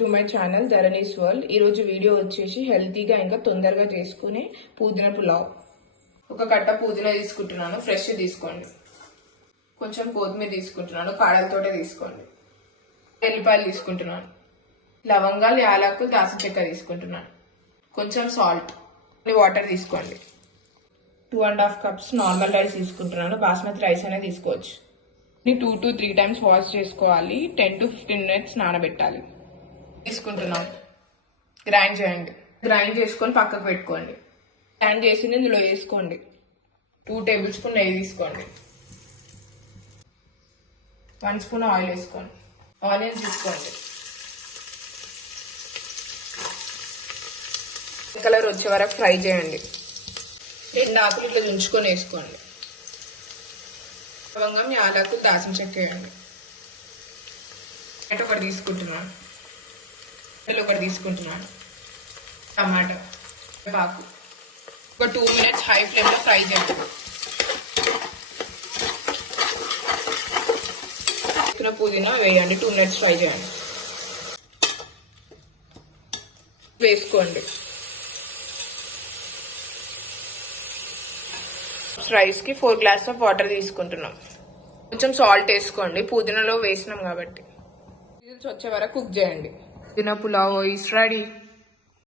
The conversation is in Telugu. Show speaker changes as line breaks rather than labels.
To my channel Dharani's world ఈరోజు వీడియో వచ్చేసి హెల్తీగా ఇంకా తొందరగా చేసుకునే పుదీనా పులావ్. ఒక కట్ట పుదీనా తీసుకుంటున్నాను ఫ్రెష్ తీసుకోండి. కొంచెం కొత్తిమీర తీసుకుంటున్నాను కాడలతోటే తీసుకోండి. ఎల్లిపాయలు తీసుకుంటున్నాను. లవంగాలు యాలకులు దాసిన చెక్క తీసుకుంటున్నాను. కొంచెం సాల్ట్ వాటర్ తీసుకోండి. Two and half cups normal rice తీసుకుంటున్నాను. బాస్మతి రైస్ అనేది తీసుకోవచ్చు. Two to three times wash చేసుకోవాలి. టెన్ టు ఫిఫ్టీన్ మినిట్స్ నానబెట్టాలి. తీసుకుంటున్నాం. గ్రైండ్ చేయండి. గ్రైండ్ చేసుకొని పక్కకు పెట్టుకోండి. గ్రైండ్ చేసింది ఇందులో వేసుకోండి. టూ టేబుల్ స్పూన్ నెయ్యి తీసుకోండి. వన్ స్పూన్ ఆయిల్ వేసుకోండి. ఆనియన్స్ తీసుకోండి. కలర్ వచ్చే వరకు ఫ్రై చేయండి. రెండు ఆకులు ఇట్లా తుంచుకొని వేసుకోండి. లవంగం యాలకులు దాచిన చెక్క వేయండి. ఒకటి తీసుకుంటున్నాను. ఒకటి తీసుకుంటున్నాను. టమాటా పాకు ఒక టూ మినిట్స్ హై ఫ్లేమ్లో ఫ్రై చేయండి. పుదీనా వేయండి టూ మినిట్స్ ఫ్రై చేయండి. వేసుకోండి. రైస్కి ఫోర్ గ్లాస్ ఆఫ్ వాటర్ తీసుకుంటున్నాం. కొంచెం సాల్ట్ వేసుకోండి. పుదీనాలో వేసినాం కాబట్టి. వచ్చే వరకు కుక్ చేయండి. పుదీనా పులావ్ ఇస్ రెడీ